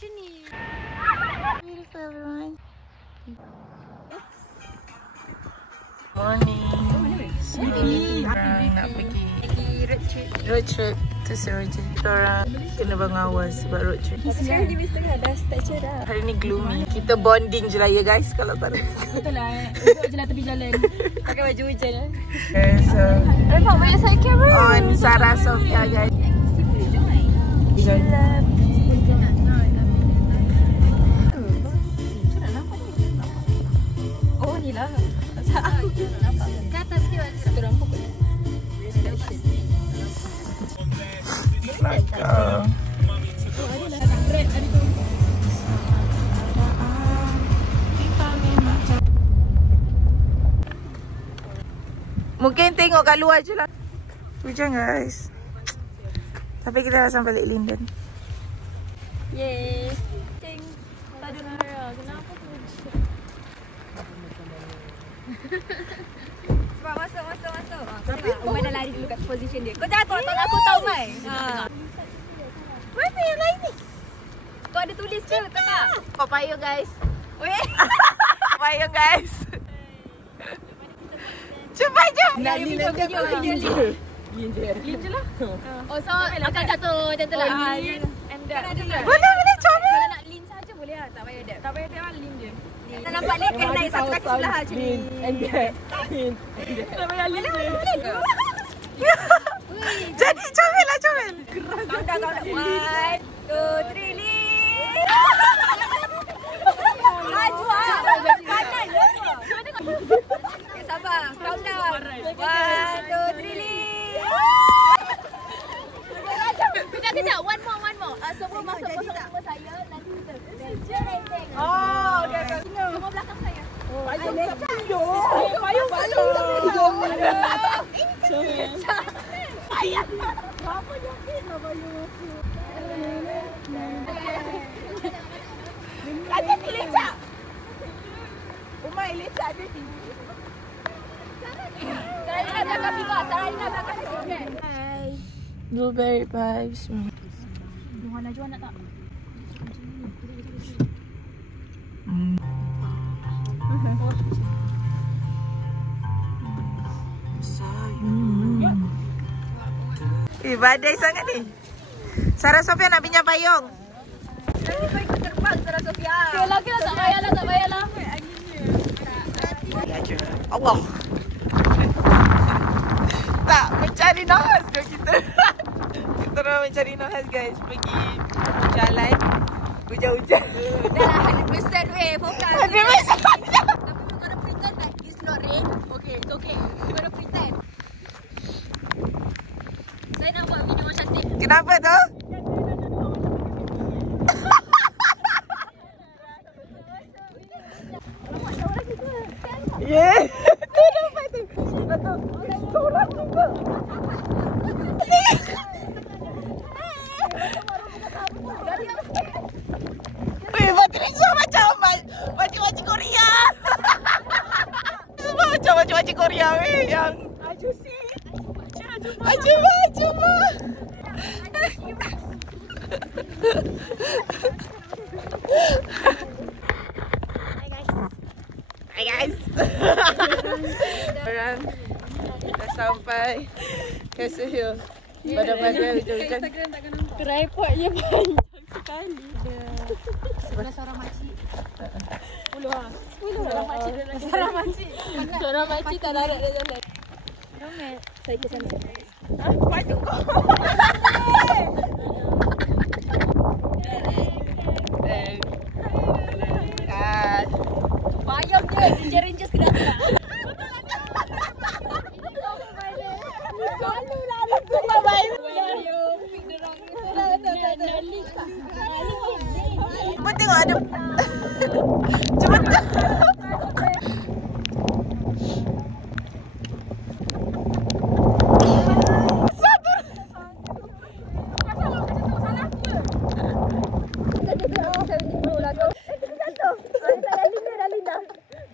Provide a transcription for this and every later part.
macam ni. Beautiful everyone. Morning. Sekarang nak pergi road trip to Suruji. Kita orang kena bangun awal sebab road trip. Sekarang di setengah dah start cerah. Hari ni gloomy. Kita bonding je lah ya guys kalau tak ada. Betul lah. Duduk je lah tepi jalan. Pakai baju hujan lah. Okay, so Nampak banyak saya kamera. on Sarah Sofia guys. Join. Oh ni lah. Ke atas ke atas. Kita orang pokok. Belakang. Mungkin tengok kat luar je lah. Hujan guys. Tapi kita dah sampai Lake Linden. Yeay. Ceng. Tak ada Sarah. Kenapa tu? Sebab masuk. Umar dah lari dulu kat position dia. Kau jatuh tak aku tahu Mai. Mana yang lain ni? Kau ada tulis ke tak? Papaya guys. Weh. Papaya guys. Jumpa. Video Lin je lah. Oh so akan jatuh macam tu lah. Boleh comel. Kalau nak Lin saja boleh lah. Tak payah dia Lin je. Kita nampak Lin kena naik satu kaki sebelah macam ni. Tak payah Lin je. Jadi comel lah comel. Kau dah 1, 2, 3 Lin. Laju ah. Kanan je. Cuba tengok. Okay, sabar. Countdown. 1, 2, 3 Lin. Kejap. One more. Sebelum masuk rumah saya, nanti kita jeng. Oh, okay. Rumah belakang saya. Payung tak Payung. Ini kecap. payah. Berapa yakin lah payung aku. Ada lecak. Umai lecak ada tinggi. Sarah belakang Fifa. Hai. Blueberry vibes. Juan nak tak? Badai sangat ni. Sarah Sofia nak pinjam payung. Nanti kau ikut terbang Sarah Sofia. Tak payahlah. Allah. Tak mencari nahas ke kita. Kita orang mencari nahas guys. Pergi jalan hujan-hujan. Dah lah 100% weh. Fokus. 100%. Tapi you gotta pretend that it's not rain. Okay, it's okay. You gotta pretend. Saya nak buat video cantik. Kenapa tu? Yeah. Tu nampak tu. Orang juga. Weh, Patricia macam makcik-makcik Korea. Semua macam makcik-makcik Korea weh yang ajusi. Cuba. Hi guys. Orang dah sampai Castle Hill. Pada hujan-hujan. Tripodnya panjang sekali. Sebelah seorang makcik. 10 lah. 10 seorang makcik. Seorang makcik tak larat dia jalan. Ramai. Saya ke sana. Baju kau. Payung je. Rangers kena tak. Cuba tengok ada. Cuba tengok.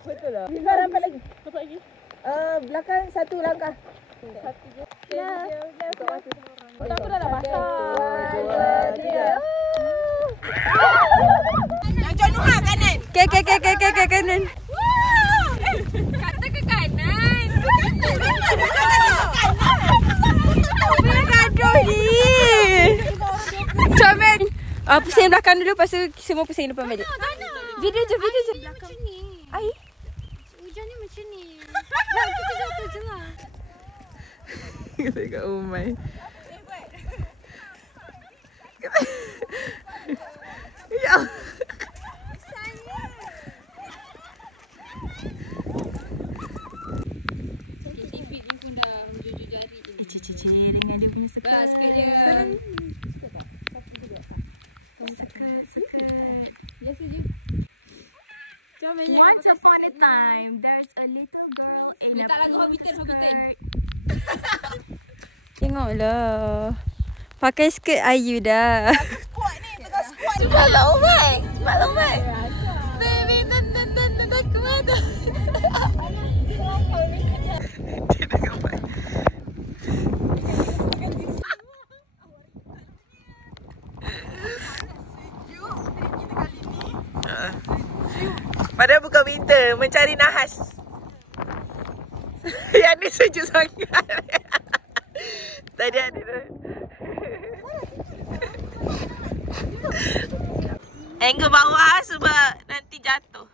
Betul lah. Bisa rampai lagi. Apa lagi? Belakang satu langkah. Satu je. Ya. Takut dah nak basah. 1, 2, 3. kanan. Kata ke kanan. Apa gaduh ni? Comel. Pusing belakang dulu, lepas tu semua pusing depan balik. Video je. Macam ni. Air? Hujan ni macam ni. Dah, kita jatuh je lah. Kita kat Umay. Ya. Cici dengan dia punya sekat. Sekat dia. Once upon a time, there's a little girl in a Letak lagu Hobbiton. Tengoklah. Pakai skirt Ayu dah. Cepat lah Umay. Baby, dan ke mana? Dia dengan Umay. Padahal bukan winter, mencari nahas. Yang ni sejuk sangat. Tadi ada angle bawah sebab nanti jatuh.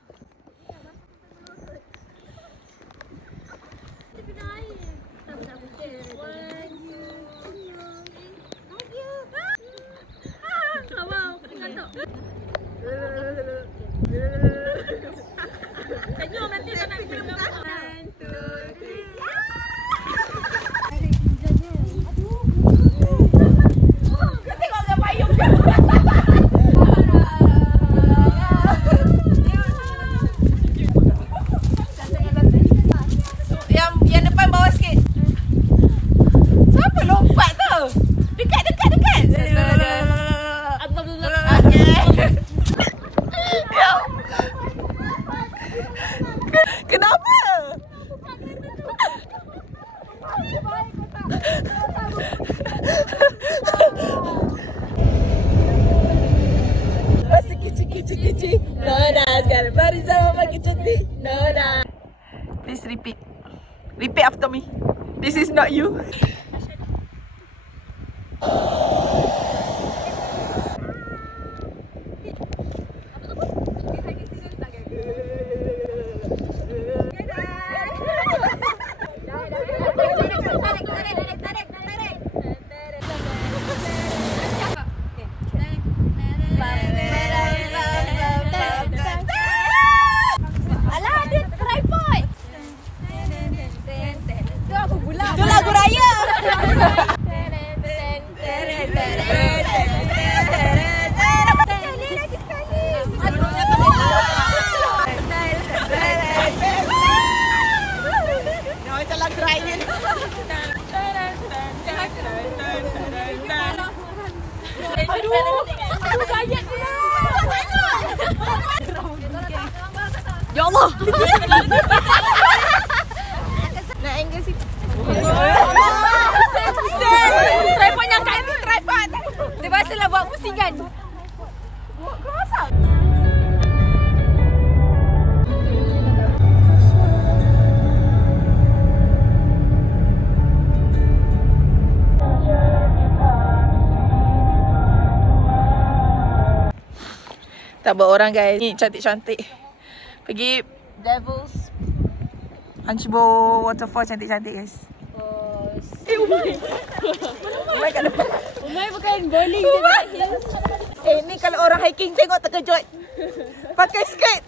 Senyum nanti tak nak kena buka. 1, 2, 3. Kau tengok kat payung dia. Yang depan bawah sikit. Siapa lompat tu? Dekat. Kenapa? Masih kicik. Nona, sekarang baru sama makin cantik. Nona. Please repeat. Repeat after me. This is not you. Itu lagu raya. Macam lagu raya. Aduh, gayat dia. Ya Allah. Nak angle situ. Pusing. Tripod yang kat tu tripod. Dia pasalah buat pusingan. Buat kerasa. Tak buat orang guys. Ni cantik-cantik. Pergi Devil's Hanchibo Waterfall cantik-cantik guys. Umay kat depan. Umay bukan bowling je. Ni kalau orang hiking tengok terkejut. Pakai skirt.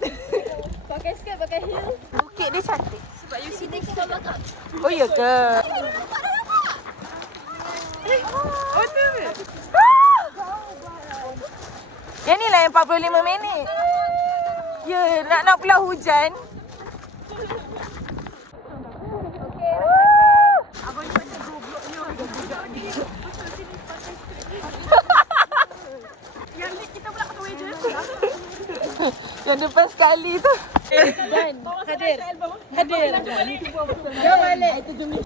Pakai skirt, pakai heels. Bukit dia cantik. Sebab you see next to belakang. Oh ya ke? Yang ni lah yang 45 minit. Ya, nak pula hujan. Yang ni kita pula pakai meja. Yang depan sekali tu. Dan hadir. Jom balik. Itu jom ni.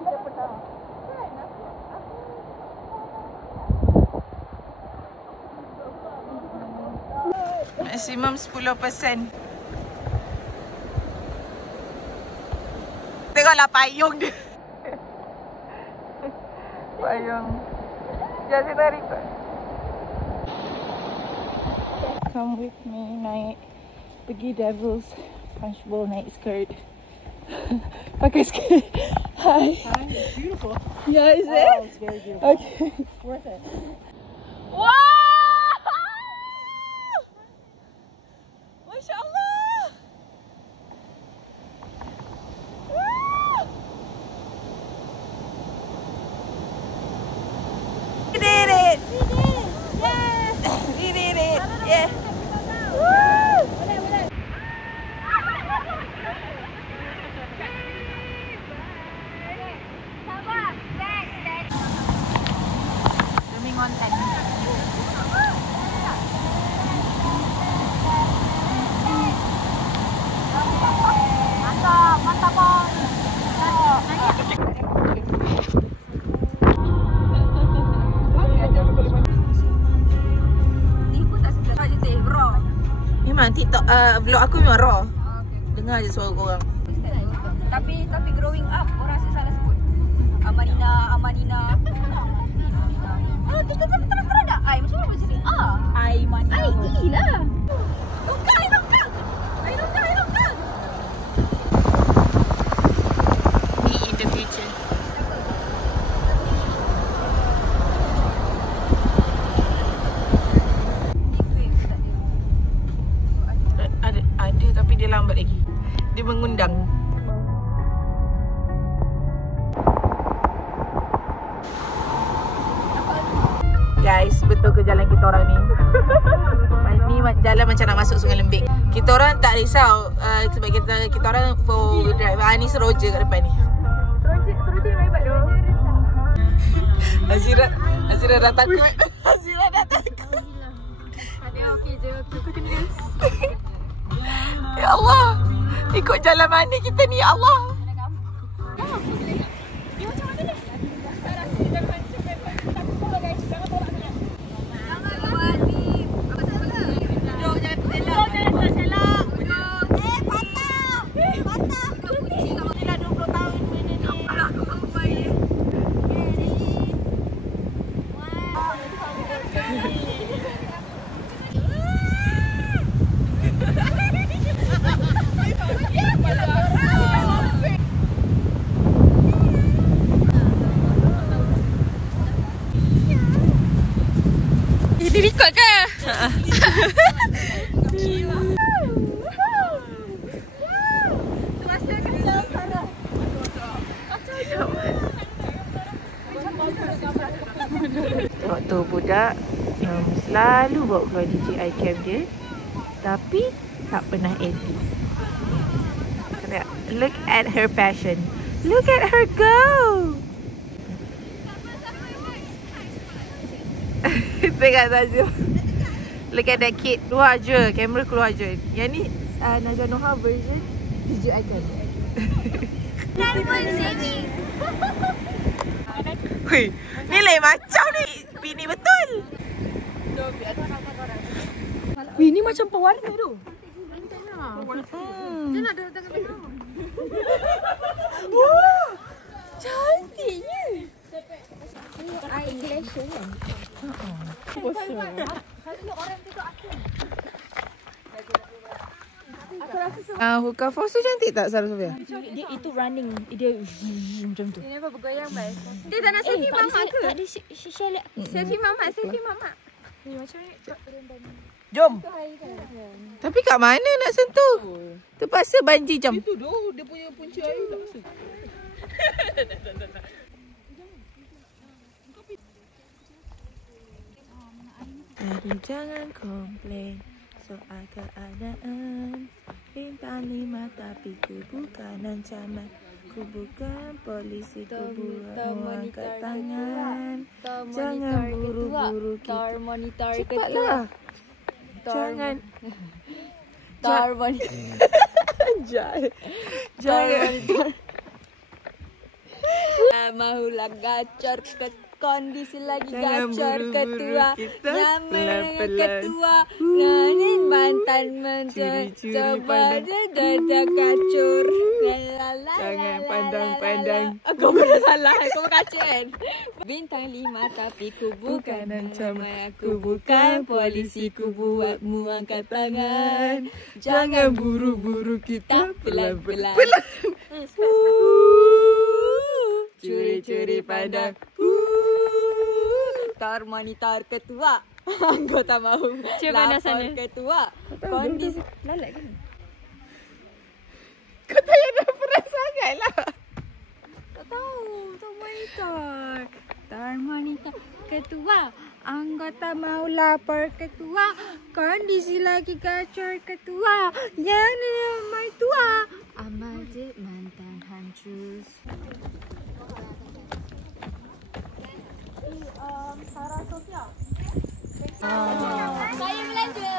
Maksimum 10%. lah payung dia. Payung. Jangan kita record. Come with me naik pergi Devil's Punch Bowl naik skirt. Pakai skirt. Hi. Hi, it's beautiful. Yeah, is it? Oh, it's very beautiful. Okay. Worth it. Wow! Masya Allah. Wow! We did it. We did it. Yeah. Woo! Swimming on 10. Mantap Bang. Memang TikTok vlog aku memang raw. Dengar je suara korang. Tapi growing up orang rasa salah sebut. Amanina. Kita terang tak? Ai macam mana macam ni? Ai mana? Ai lah. Longkang. Me in the future. Ada tapi dia lambat lagi. Dia mengundang. Guys, betul ke jalan kita orang ni? Ni jalan macam nak masuk Sungai Lembik. Kita orang tak risau sebab kita orang for drive. Ni seroja kat depan ni. Seroja yang hebat tu. Azira dah takut. Azira dah takut. Ada okey je. Aku kena gas. Ya Allah. Ikut jalan mana kita ni, ya Allah. Ini record ke? Waktu budak selalu bawa keluar DJI cam dia, tapi tak pernah edit. Look at her passion. Look at her go. Tengok Nazia. Look at that kid. Keluar je. Kamera keluar je. Yang ni Nazia Noha version DJI cam. Hui, ni lain macam ni. Bini betul. Wih, ni macam pewarna tu. Dia nak datang ke dalam. Wah, cantiknya. Eye glacier kan? Hookah Falls tu cantik tak Sarah Sofia? Dia itu running. Dia macam tu. Dia nampak bergoyang baik. Dia tak nak selfie mama ke? Tak ada Sheila. Selfie mama. Ni macam ni. Jom. Tapi kat mana nak sentuh? Terpaksa banji jump. Itu tu dia punya punca air tak masuk. Jadi jangan komplain soal keadaan. Bintang 5 tapi ku bukan ancaman. Ku bukan polisi, ku bukan angkat tangan. Jangan buru-buru kita. Monitor cepatlah. Jangan. Tar monitor. Jangan. Mahulah gacor ke kondisi lagi Jangan gacor buru-buru ketua. kita Nyaman pelan-pelan. ketua. Nani mantan Curi-curi mencoba pandang. dada gacor. Jangan pandang-pandang. Kau pernah salah. Kau berkaca kan? Bintang 5 tapi ku bukan ancaman. Aku bukan polisi. Ku buatmu angkat tangan. Jangan buru-buru kita pelan-pelan. Curi-curi pandang. Tar monitor ketua. Anggota mahu Cuba dah lapor sana. ketua. Kondisi lalak kan? Kau tak payah dah peras sangat lah. Tak tahu. Tar monitor. Tar monitor ketua. Anggota mau lapor ketua. Kondisi lagi gacor ketua. Jangan mai tua. Amal je mantan hancur. Sarah Sofia. Saya belanja.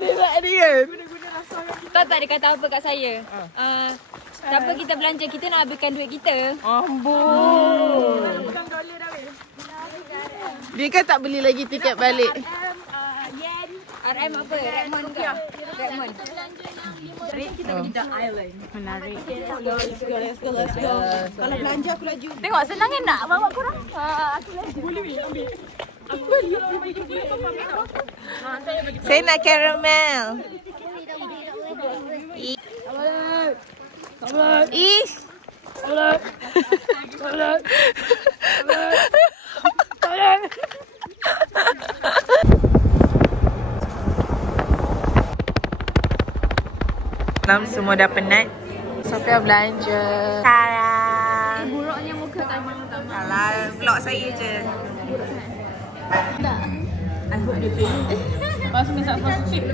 Dia nak dia. Tahu tak dia kata apa kat saya? Tak apa kita belanja, kita nak habiskan duit kita. Ambon. Dia kan tak beli lagi tiket balik. RM apa? Redmond ke? Redmond. Kita pergi The Island. Menarik. Let's go. Kalau belanja aku laju. Tengok senang kan nak bawa korang? Aku belanja. Boleh ambil. Saya nak caramel. Ish. Semua dah penat. Sofia belanja. Sarah. Buruknya muka tak mahu. Alah, vlog saya je. Masuk minta sponsorship.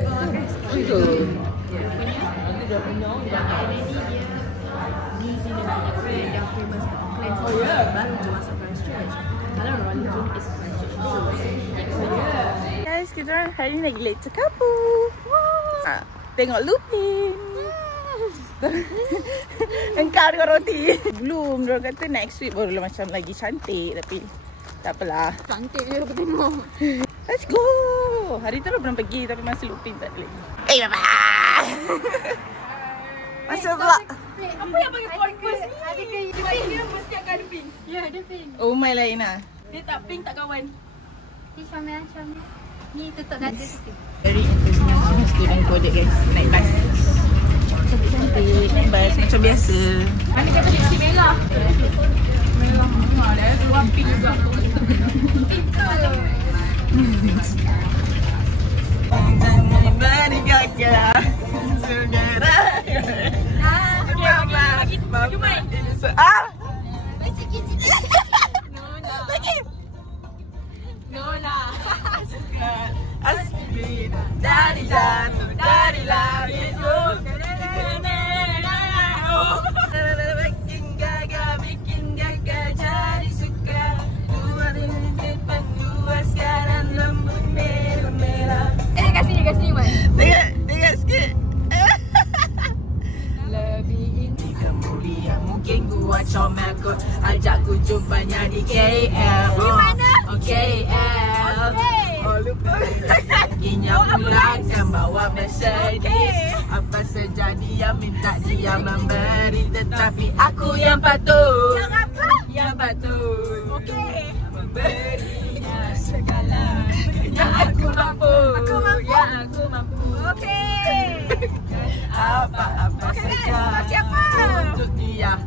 Guys, kita orang hari ni lagi late Cekapu. Tengok Lupin. Engkau dengan roti. Belum, diorang kata next week barulah macam lagi cantik. Tapi tak apalah. Cantik je aku tengok. Let's go. Hari tu belum pergi tapi masih Lupin tak ada lagi. Baba. Masuk vlog. Apa yang bagi podcast ni? Ada ke dia mesti akan ada pink. Ya, ada pink. Oh my lain lah. Dia tak pink tak kawan. Ni Syamil. Ni tutup kata situ. Very international student coded guys. Naik bas. Cantik-cantik. Naik bas macam biasa. Mana kata lipstick merah? Merah. Dia keluar pink juga. Pink ke? Bagi main. Nola. Asli dari jatuh dari langit. Bikin gagal jadi suka. Dua depan dua sekarang lembut merah. Kat sini man. Tengok sikit. Lebih ini. Kemudian mungkin gua comel ku ajak ku jumpanya di KL. Di mana? Oh, KL. Oh lupa. Kakinya pulang dan bawa Mercedes. Apa saja dia minta dia memberi, tetapi aku yang patuh. Yang apa? Yang patuh. Okey. Memberinya segala yang aku mampu. Yang aku mampu. Okey. Apa-apa saja. Siapa? Untuk dia.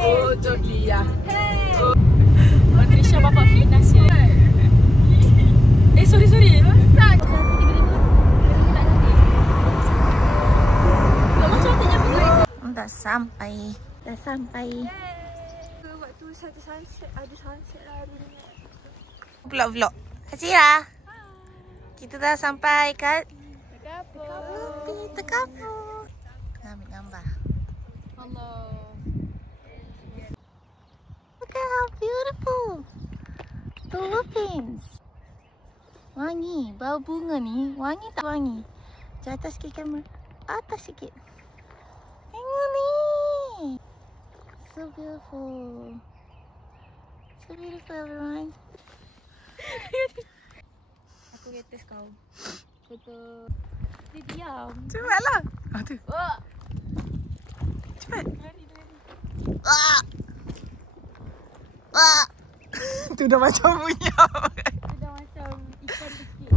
Untuk dia. Trisha bapak fitness ya. Sorry. Dah sampai. Waktu satu sunset, ada sunset lah hari ni. Vlog. Hazira. Kita dah sampai kat Tekapu. Ambil gambar. Allah. Look at how beautiful. The lupins. Wangi. Bau bunga ni. Wangi tak wangi? Di atas sikit kamera. Atas sikit. Tengok ni. So beautiful. So beautiful, everyone. Aku latest kau. Foto. Dia diam. Cepatlah. Ah tu. Wah. Cepat. Lari. Ah. Ah. Tu dah macam punya. Dia dah macam ikan kecil.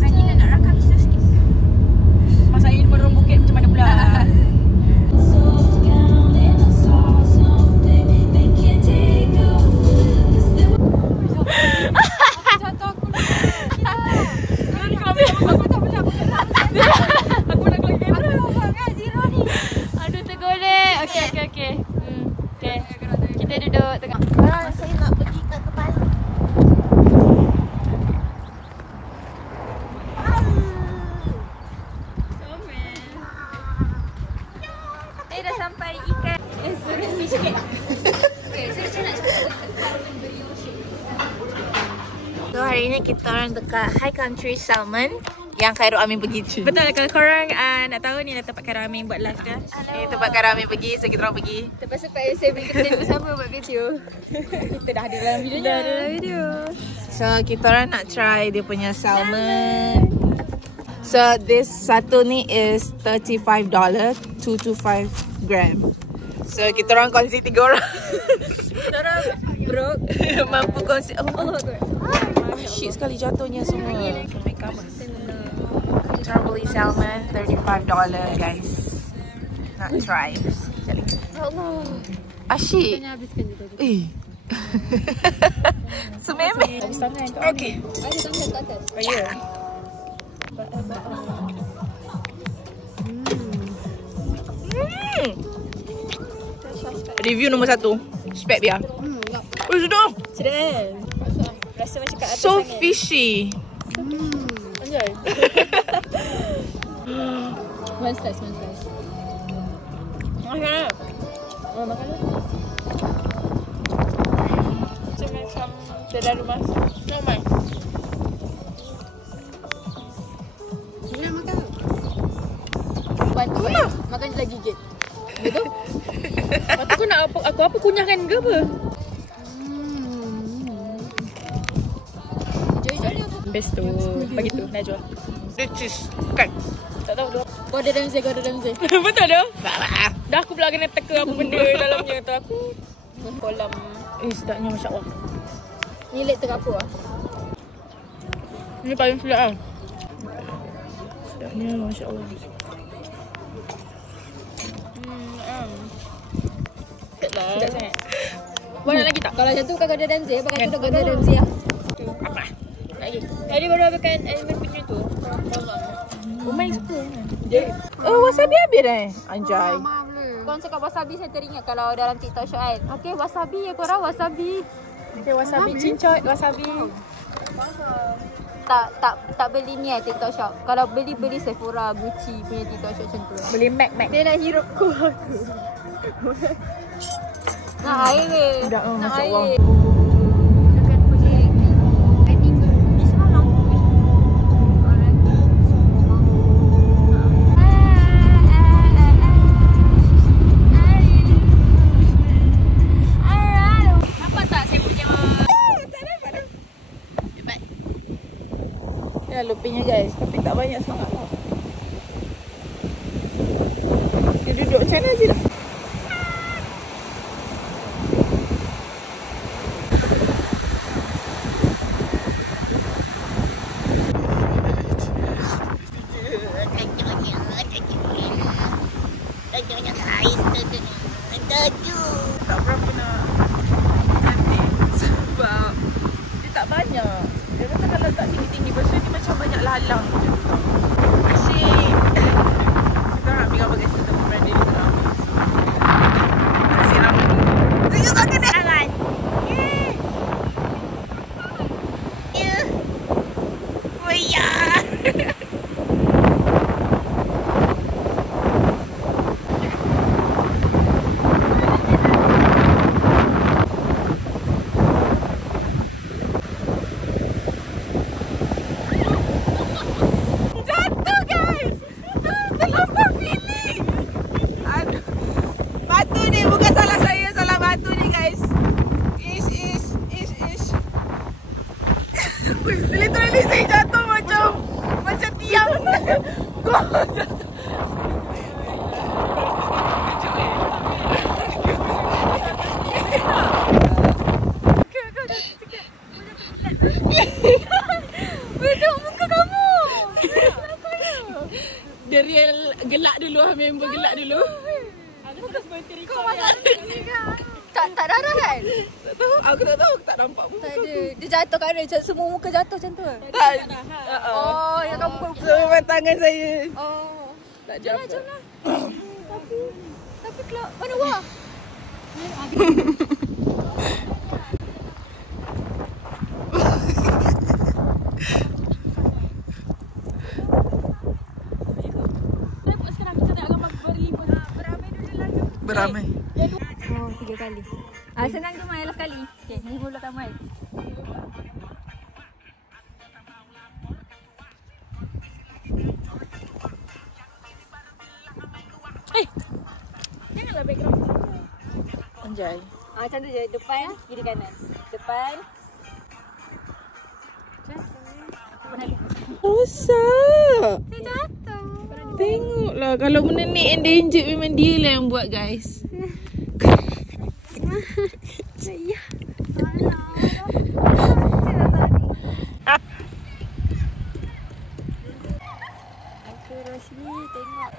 Anjina nak rakam sikit. Masa Ain merung bukit macam mana pula? Okay. Kita duduk tengah. Saya nak pergi ke kepala. Saya dah sampai ikan. Suruh ni sikit. So hari ni kita orang dekat High Country Salmon yang Khairul Amin pergi. Betul, kalau korang nak tahu ni dah tempat Khairul Amin buat live kan? Ni tempat Khairul Amin pergi, so kita orang pergi. Terpaksa saya kita bersama buat video. Kita dah ada dalam video. Dah ada dalam video. So kita orang nak try dia punya salmon. So this satu ni is $35, 225 gram. So kita orang kongsi 3 orang. Kita orang broke. Mampu kongsi. Oh, Allah Akbar. shit sekali jatuhnya semua. Trevally salmon, $35 guys. Nak try. Allah. Asyik. Kena habiskan juga. Eh. Sememeh. Habis tangan tu. Okay. Ada tangan kat atas. Oh, yeah. Review nombor 1. Spek biar. Oh, sudah. Sedap. Rasa macam kat atas So sangat. fishy. Enjoy. One slice. Makan. Oh, makan lah. Macam tidak rumah. Normal. Jangan makan. Bantu makan je lah gigit. Betul? Aku nak apa kunyahkan ke apa? Joy apa? Best tu. Bagi tu, Najwa. Dia cheese. Kan? Tak tahu dah. Gordon Ramsay. Betul dah? Dah aku pula kena teka apa benda dalamnya tu aku. Kolam. Sedapnya Masya Allah. Ni lek terapur lah. Ini paling sedap lah. Sedapnya Masya Allah. Sedap sangat. Mana lagi tak? Kalau macam tu bukan Gordon Ramsay, pakai tu dah Gordon Ramsay lah. Apa? Lagi. Tadi baru habiskan elemen punya tu. Oh, main suka kan? Oh, wasabi habis Anjay. Korang cakap wasabi, saya teringat kalau dalam TikTok shop kan. Okay, wasabi ya korang, wasabi. Okay, wasabi cincot, wasabi. Tak beli ni TikTok shop. Kalau beli Sephora, Gucci punya TikTok shop macam tu. Beli Mac. Dia nak hirup kuah aku. Nak air ke? Dah, Nak Masya air. Allah. Ya, lupinya guys, tapi tak banyak sangat lah. Dia duduk macam mana je lah. Tak berapa nak cantik sebab dia tak banyak. Dia kata kalau tak tinggi-tinggi, lepas tu dia macam banyak lalang macam tu. Asyik. Kita orang ambil gambar guys, kita brand dia kita ambil. Asyik lah. Tengok tak kena. Tangan. Oh ya. Betul muka kamu. Dia real gelak dulu, member gelak dulu. Kau masak ni kan? Tak darah kan? Tak tahu. Aku tak tahu. Aku tak nampak muka. Tak ada. Dia jatuh kat mana? Semua muka jatuh macam tu. Tak. Oh, yang kamu pukul. Semua tangan saya. Oh. Tak jumpa. Janganlah. Tapi kalau mana wah? Beramai. Oh, 3 kali. Senang je Mai, last kali. Okey, ni mula kan Mai. Janganlah background. Anjay. Macam tu je, depan, kiri kanan. Depan. Rosak. Dia jatuh. Tengoklah, kalau benda ni endangered memang dia lah yang buat guys. Saya. Aku Rosli tengok